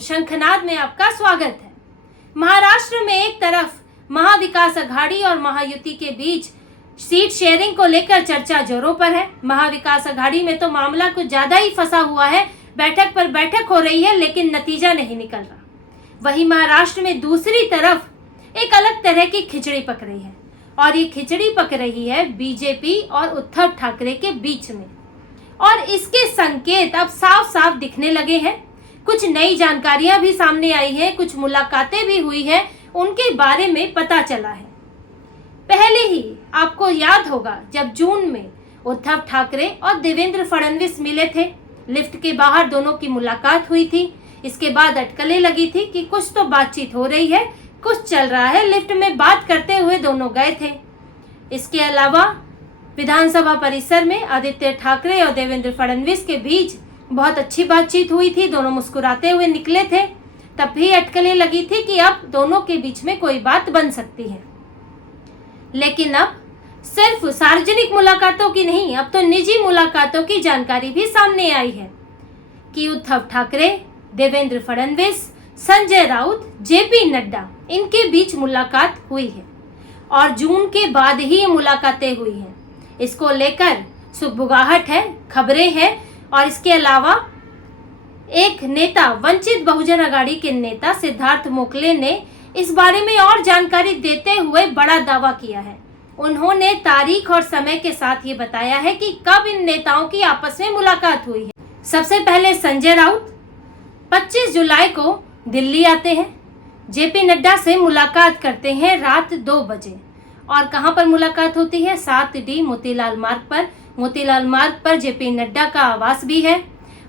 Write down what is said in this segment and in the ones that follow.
शंखनाद में आपका स्वागत है। महाराष्ट्र में एक तरफ महाविकास अघाड़ी और महायुति के बीच सीट शेयरिंग को लेकर चर्चा जोरों पर है। महाविकास अघाड़ी में तो मामला कुछ ज्यादा ही फंसा हुआ है, बैठक पर बैठक हो रही है लेकिन नतीजा नहीं निकल रहा। वहीं महाराष्ट्र में दूसरी तरफ एक अलग तरह की खिचड़ी पक रही है और ये खिचड़ी पक रही है बीजेपी और उद्धव ठाकरे के बीच में, और इसके संकेत अब साफ साफ दिखने लगे हैं। कुछ नई जानकारियां भी सामने आई है, कुछ मुलाकातें भी हुई है, उनके बारे में पता चला है। पहले ही आपको याद होगा जब जून में उद्धव ठाकरे और देवेंद्र फडणवीस मिले थे, लिफ्ट के बाहर दोनों की मुलाकात हुई थी। इसके बाद अटकलें लगी थी कि कुछ तो बातचीत हो रही है, कुछ चल रहा है, लिफ्ट में बात करते हुए दोनों गए थे। इसके अलावा विधानसभा परिसर में आदित्य ठाकरे और देवेंद्र फडणवीस के बीच बहुत अच्छी बातचीत हुई थी, दोनों मुस्कुराते हुए निकले थे। तब भी अटकलें लगी थी कि अब दोनों के बीच में कोई बात बन सकती है, लेकिन अब सिर्फ सार्वजनिक मुलाकातों की नहीं, अब तो निजी मुलाकातों की जानकारी भी सामने आई है कि उद्धव ठाकरे, देवेंद्र फडणवीस, संजय राउत, जेपी नड्डा, इनके बीच मुलाकात हुई है और जून के बाद ही ये मुलाकातें हुई हैं। इसको लेकर सुगबुगाहट है, खबरें हैं, और इसके अलावा एक नेता, वंचित बहुजन अघाड़ी के नेता सिद्धार्थ मोकले ने इस बारे में और जानकारी देते हुए बड़ा दावा किया है। उन्होंने तारीख और समय के साथ ये बताया है कि कब इन नेताओं की आपस में मुलाकात हुई है। सबसे पहले संजय राउत 25 जुलाई को दिल्ली आते हैं, जेपी नड्डा से मुलाकात करते हैं रात 2 बजे। और कहां पर मुलाकात होती है? 7D मोतीलाल मार्ग पर। मोतीलाल मार्ग पर जेपी नड्डा का आवास भी है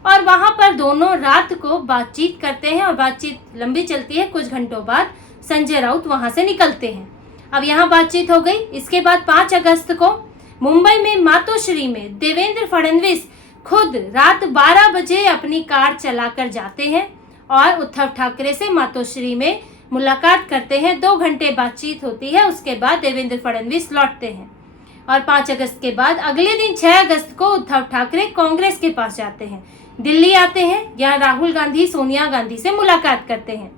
और वहां पर दोनों रात को बातचीत करते हैं और बातचीत लंबी चलती है। कुछ घंटों बाद संजय राउत वहां से निकलते हैं। अब यहाँ बातचीत हो गई। इसके बाद 5 अगस्त को मुंबई में मातोश्री में देवेंद्र फडणवीस खुद रात 12 बजे अपनी कार चलाकर जाते हैं और उद्धव ठाकरे से मातोश्री में मुलाकात करते हैं। 2 घंटे बातचीत होती है। उसके बाद देवेंद्र फडणवीस लौटते हैं और 5 अगस्त के बाद अगले दिन 6 अगस्त को उद्धव ठाकरे कांग्रेस के पास जाते हैं, दिल्ली आते हैं, यहाँ राहुल गांधी, सोनिया गांधी से मुलाकात करते हैं।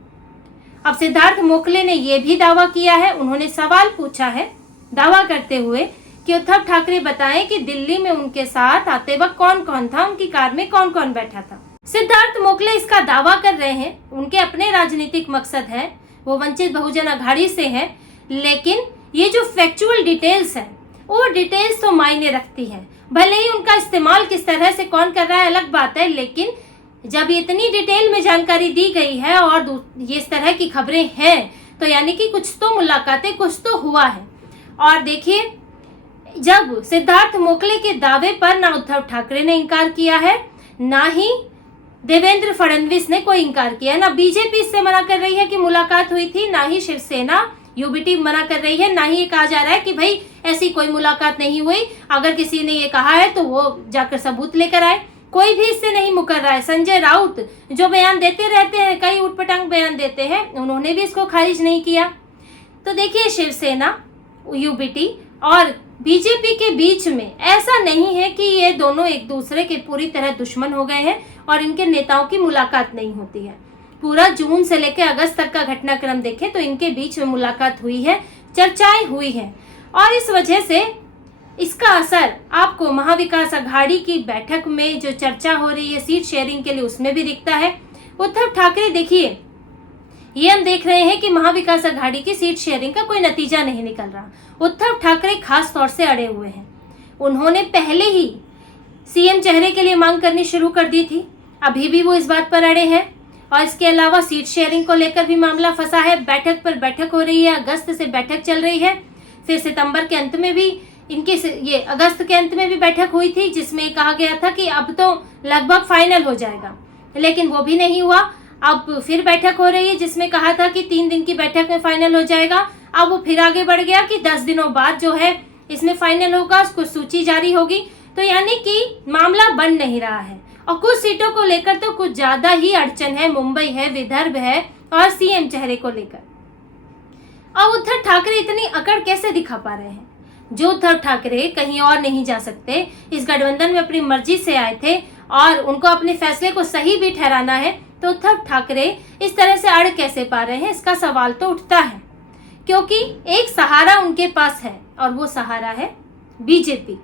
अब सिद्धार्थ मोकले ने यह भी दावा किया है, उन्होंने सवाल पूछा है दावा करते हुए कि उद्धव ठाकरे बताएं कि दिल्ली में उनके साथ आते वक्त कौन कौन था, उनकी कार में कौन कौन बैठा था। सिद्धार्थ मोकले इसका दावा कर रहे हैं, उनके अपने राजनीतिक मकसद है, वो वंचित बहुजन अघाड़ी से है, लेकिन ये जो फैक्चुअल डिटेल्स है वो डिटेल्स तो मायने रखती है। भले ही उनका इस्तेमाल किस तरह से कौन कर रहा है अलग बात है, लेकिन जब इतनी डिटेल में जानकारी दी गई है और ये इस तरह की खबरें हैं तो यानी कि कुछ तो मुलाकातें, कुछ तो हुआ है। और देखिए, जब सिद्धार्थ मोकले के दावे पर ना उद्धव ठाकरे ने इनकार किया है, ना ही देवेंद्र फडणवीस ने कोई इनकार किया है, ना बीजेपी इससे मना कर रही है कि मुलाकात हुई थी, ना ही शिवसेना यूबीटी मना कर रही है, ना ही ये कहा जा रहा है कि भाई ऐसी कोई मुलाकात नहीं हुई। अगर किसी ने ये कहा है तो वो जाकर सबूत लेकर आए। कोई भी इससे नहीं मुकर रहा है। संजय राउत जो बयान देते रहते हैं, कई उटपटांग बयान देते हैं, उन्होंने भी इसको खारिज नहीं किया। तो देखिए, शिवसेना, यूबीटी और बीजेपी के बीच में ऐसा नहीं है कि ये दोनों एक दूसरे के पूरी तरह दुश्मन हो गए हैं और इनके नेताओं की मुलाकात नहीं होती है। पूरा जून से लेकर अगस्त तक का घटनाक्रम देखें तो इनके बीच में मुलाकात हुई है, चर्चाएं हुई हैं, और इस वजह से इसका असर आपको महाविकास अघाड़ी की बैठक में जो चर्चा हो रही है सीट शेयरिंग के लिए, उसमें भी दिखता है। उद्धव ठाकरे, देखिए, ये हम देख रहे हैं कि महाविकास अघाड़ी की सीट शेयरिंग का कोई नतीजा नहीं निकल रहा। उद्धव ठाकरे खास तौर से अड़े हुए हैं। उन्होंने पहले ही सीएम चेहरे के लिए मांग करनी शुरू कर दी थी, अभी भी वो इस बात पर अड़े हैं। और इसके अलावा सीट शेयरिंग को लेकर भी मामला फंसा है। बैठक पर बैठक हो रही है, अगस्त से बैठक चल रही है, फिर सितंबर के अंत में भी ये अगस्त के अंत में भी बैठक हुई थी जिसमें कहा गया था कि अब तो लगभग फाइनल हो जाएगा, लेकिन वो भी नहीं हुआ। अब फिर बैठक हो रही है जिसमें कहा था कि 3 दिन की बैठक में फाइनल हो जाएगा। अब वो फिर आगे बढ़ गया कि 10 दिनों बाद जो है इसमें फाइनल होगा, उसको सूची जारी होगी। तो यानी कि मामला बन नहीं रहा है और कुछ सीटों को लेकर तो कुछ ज्यादा ही अड़चन है। मुंबई है, विदर्भ है और सीएम चेहरे को लेकर। अब उद्धव ठाकरे इतनी अकड़ कैसे दिखा पा रहे हैं? जो उद्धव ठाकरे कहीं और नहीं जा सकते, इस गठबंधन में अपनी मर्जी से आए थे और उनको अपने फैसले को सही भी ठहराना है, तो उद्धव ठाकरे इस तरह से अड़ कैसे पा रहे हैं, इसका सवाल तो उठता है। क्योंकि एक सहारा उनके पास है और वो सहारा है बीजेपी।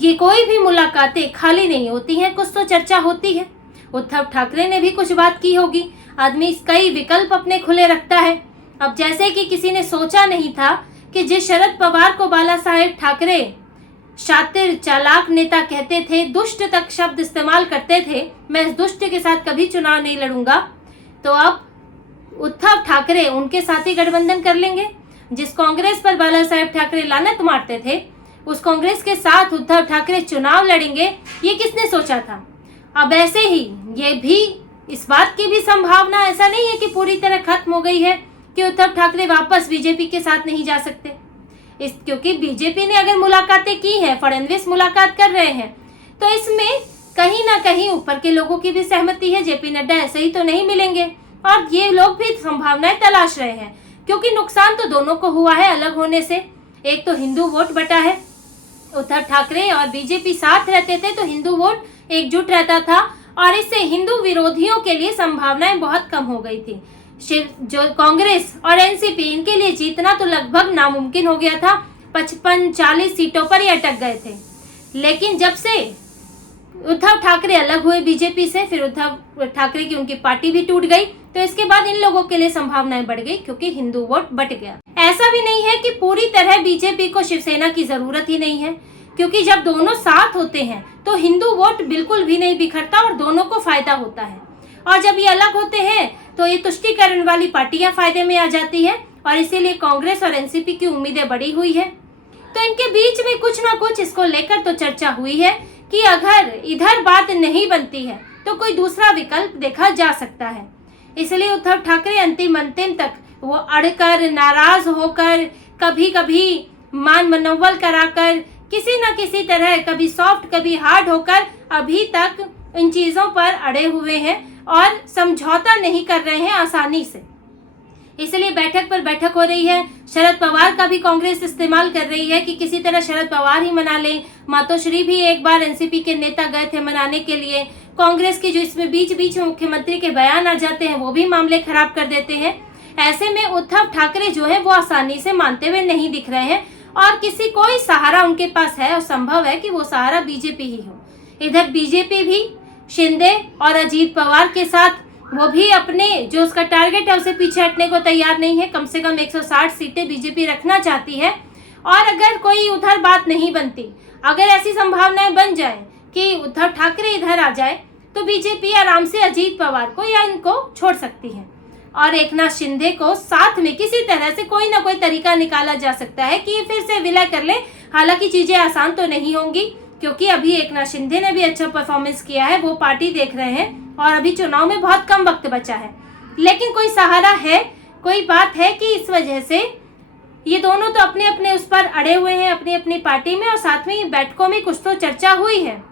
ये कोई भी मुलाकातें खाली नहीं होती हैं, कुछ तो चर्चा होती है। उद्धव ठाकरे ने भी कुछ बात की होगी। आदमी कई विकल्प अपने खुले रखता है। अब जैसे कि किसी ने सोचा नहीं था कि जिस शरद पवार को बाला साहेब ठाकरे शातिर चालाक नेता कहते थे, दुष्ट तक शब्द इस्तेमाल करते थे, मैं इस दुष्ट के साथ कभी चुनाव नहीं लड़ूंगा, तो अब उद्धव ठाकरे उनके साथ ही गठबंधन कर लेंगे। जिस कांग्रेस पर बाला साहेब ठाकरे लानत मारते थे, उस कांग्रेस के साथ उद्धव ठाकरे चुनाव लड़ेंगे, ये किसने सोचा था। अब ऐसे ही ये भी, इस बात की भी संभावना ऐसा नहीं है कि पूरी तरह खत्म हो गई है कि उद्धव ठाकरे वापस बीजेपी के साथ नहीं जा सकते। क्योंकि बीजेपी ने अगर मुलाकातें की हैं, फडणवीस मुलाकात कर रहे हैं, तो इसमें कहीं ना कहीं ऊपर के लोगों की भी सहमति है। जेपी नड्डा ऐसे ही तो नहीं मिलेंगे और ये लोग भी संभावनाएं तलाश रहे हैं, क्योंकि नुकसान तो दोनों को हुआ है अलग होने से। एक तो हिंदू वोट बटा है, उद्धव ठाकरे और बीजेपी साथ रहते थे तो हिंदू वोट एकजुट रहता था और इससे हिंदू विरोधियों के लिए संभावनाएं बहुत कम हो गई थी। जो कांग्रेस और एनसीपी, इनके लिए जीतना तो लगभग नामुमकिन हो गया था। 55-40 सीटों पर ही अटक गए थे। लेकिन जब से उद्धव ठाकरे अलग हुए बीजेपी से, फिर उद्धव ठाकरे की उनकी पार्टी भी टूट गई, तो इसके बाद इन लोगों के लिए संभावनाएं बढ़ गई, क्योंकि हिंदू वोट बट गया। ऐसा भी नहीं है कि पूरी तरह बीजेपी को शिवसेना की जरूरत ही नहीं है, क्योंकि जब दोनों साथ होते हैं तो हिंदू वोट बिल्कुल भी नहीं बिखरता और दोनों को फायदा होता है। और जब ये अलग होते हैं तो ये तुष्टीकरण वाली पार्टियां फायदे में आ जाती है और इसीलिए कांग्रेस और एनसीपी की उम्मीदें बढ़ी हुई है। तो इनके बीच में कुछ ना कुछ इसको लेकर तो चर्चा हुई है कि अगर इधर बात नहीं बनती है तो कोई दूसरा विकल्प देखा जा सकता है। इसलिए उद्धव ठाकरे अंतिम तक वो अड़कर, नाराज होकर, कभी कभी मान मनोवल कराकर, किसी न किसी तरह, कभी सॉफ्ट कभी हार्ड होकर अभी तक इन चीजों पर अड़े हुए हैं और समझौता नहीं कर रहे हैं आसानी से। इसलिए बैठक पर बैठक हो रही है। शरद पवार का भी कांग्रेस इस्तेमाल कर रही है कि किसी तरह शरद पवार ही मना लें। मातोश्री भी एक बार एनसीपी के नेता गए थे मनाने के लिए। कांग्रेस के जो इसमें बीच बीच में मुख्यमंत्री के बयान आ जाते हैं, वो भी मामले खराब कर देते हैं। ऐसे में उद्धव ठाकरे जो है वो आसानी से मानते हुए नहीं दिख रहे हैं और किसी कोई सहारा उनके पास है और संभव है कि वो सहारा बीजेपी ही हो। इधर बीजेपी भी शिंदे और अजीत पवार के साथ वो भी अपने जो उसका टारगेट है उसे पीछे हटने को तैयार नहीं है। कम से कम 160 सीटें बीजेपी रखना चाहती है। और अगर कोई उधर बात नहीं बनती, अगर ऐसी संभावनाएं बन जाए कि उद्धव ठाकरे इधर आ जाए, तो बीजेपी आराम से अजीत पवार को या इनको छोड़ सकती है और एकनाथ शिंदे को साथ में किसी तरह से कोई ना कोई तरीका निकाला जा सकता है कि ये फिर से विलय कर ले। हालांकि चीजें आसान तो नहीं होंगी, क्योंकि अभी एकनाथ शिंदे ने भी अच्छा परफॉर्मेंस किया है, वो पार्टी देख रहे हैं और अभी चुनाव में बहुत कम वक्त बचा है। लेकिन कोई सहारा है, कोई बात है कि इस वजह से ये दोनों तो अपने अपने उस पर अड़े हुए हैं, अपनी अपनी पार्टी में, और साथ में बैठकों में कुछ तो चर्चा हुई है।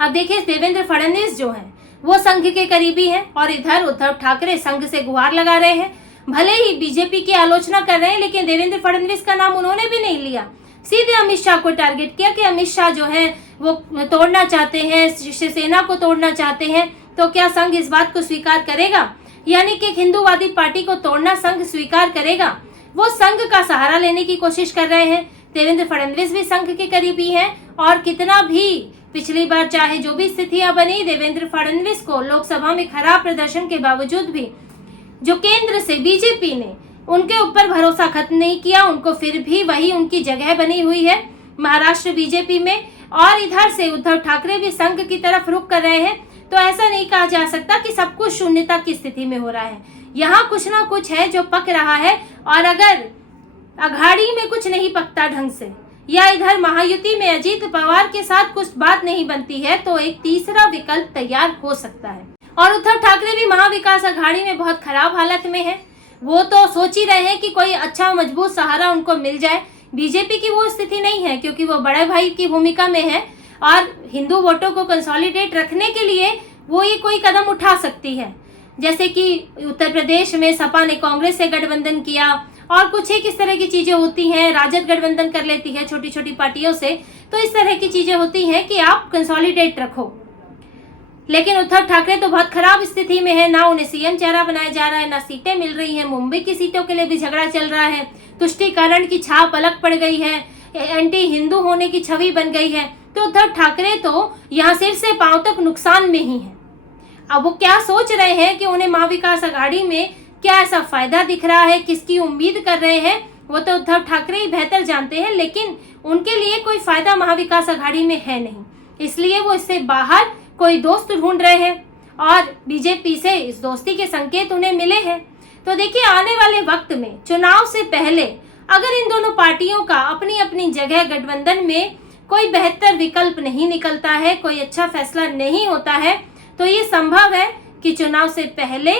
अब देखिए, देवेंद्र फडणवीस जो हैं वो संघ के करीबी हैं और इधर उद्धव ठाकरे संघ से गुहार लगा रहे हैं। भले ही बीजेपी की आलोचना कर रहे हैं, लेकिन देवेंद्र फडणवीस का नाम उन्होंने भी नहीं लिया। सीधे अमित शाह को टारगेट किया कि अमित शाह जो है वो तोड़ना चाहते हैं, शिवसेना को तोड़ना चाहते हैं, तो क्या संघ इस बात को स्वीकार करेगा? यानी कि हिंदूवादी पार्टी को तोड़ना संघ स्वीकार करेगा। वो संघ का सहारा लेने की कोशिश कर रहे हैं। देवेंद्र फडणवीस भी संघ के करीबी हैं और कितना भी पिछली बार चाहे जो भी स्थितियां बनी, देवेंद्र फडणवीस को लोकसभा में खराब प्रदर्शन के बावजूद भी जो केंद्र से बीजेपी ने उनके ऊपर भरोसा खत्म नहीं किया, उनको फिर भी वही उनकी जगह बनी हुई है महाराष्ट्र बीजेपी में। और इधर से उद्धव ठाकरे भी संघ की तरफ रुख कर रहे हैं। तो ऐसा नहीं कहा जा सकता कि सब कुछ शून्यता की स्थिति में हो रहा है। यहाँ कुछ ना कुछ है जो पक रहा है, और अगर अघाड़ी में कुछ नहीं पकता ढंग से, या इधर महायुति में अजीत पवार के साथ कुछ बात नहीं बनती है, तो एक तीसरा विकल्प तैयार हो सकता है। और उद्धव ठाकरे भी महाविकास अघाड़ी में बहुत खराब हालत में है। वो तो सोच ही रहे हैं कि कोई अच्छा मजबूत सहारा उनको मिल जाए। बीजेपी की वो स्थिति नहीं है, क्योंकि वो बड़े भाई की भूमिका में है और हिंदू वोटों को कंसोलिडेट रखने के लिए वो ये कोई कदम उठा सकती है। जैसे कि उत्तर प्रदेश में सपा ने कांग्रेस से गठबंधन किया और कुछ एक इस तरह की चीजें होती हैं। राजद गठबंधन कर लेती है छोटी छोटी पार्टियों से। तो इस तरह की चीजें होती हैं कि आप कंसोलिडेट रखो। लेकिन उद्धव ठाकरे तो बहुत खराब स्थिति में है, ना उन्हें सीएम चेहरा बनाया जा रहा है, ना सीटें मिल रही हैं। मुंबई की सीटों के लिए भी झगड़ा चल रहा है, तुष्टीकरण की छाप अलग पड़ गई है, एंटी हिंदू होने की छवि बन गई है। तो उद्धव ठाकरे तो यहाँ सिर से पांव तक नुकसान में ही है। अब वो क्या सोच रहे हैं कि उन्हें महाविकास आघाड़ी में क्या ऐसा फायदा दिख रहा है, किसकी उम्मीद कर रहे हैं, वो तो उद्धव ठाकरे ही बेहतर जानते हैं। लेकिन उनके लिए कोई फायदा महाविकास आघाड़ी में है नहीं, इसलिए वो इससे बाहर कोई दोस्त ढूंढ रहे हैं और बीजेपी से इस दोस्ती के संकेत उन्हें मिले हैं। तो देखिए, आने वाले वक्त में चुनाव से पहले अगर इन दोनों पार्टियों का अपनी अपनी जगह गठबंधन में कोई बेहतर विकल्प नहीं निकलता है, कोई अच्छा फैसला नहीं होता है, तो ये संभव है कि चुनाव से पहले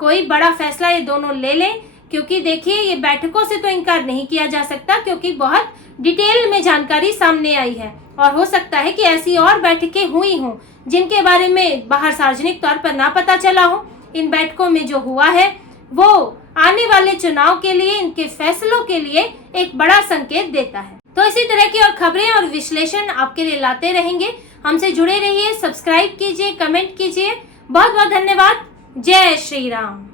कोई बड़ा फैसला ये दोनों ले लें। क्योंकि देखिए, ये बैठकों से तो इनकार नहीं किया जा सकता, क्योंकि बहुत डिटेल में जानकारी सामने आई है और हो सकता है कि ऐसी और बैठकें हुई हों जिनके बारे में बाहर सार्वजनिक तौर पर ना पता चला हो। इन बैठकों में जो हुआ है वो आने वाले चुनाव के लिए, इनके फैसलों के लिए एक बड़ा संकेत देता है। तो इसी तरह की और खबरें और विश्लेषण आपके लिए लाते रहेंगे। हमसे जुड़े रहिए, सब्सक्राइब कीजिए, कमेंट कीजिए। बहुत बहुत धन्यवाद। जय श्री राम।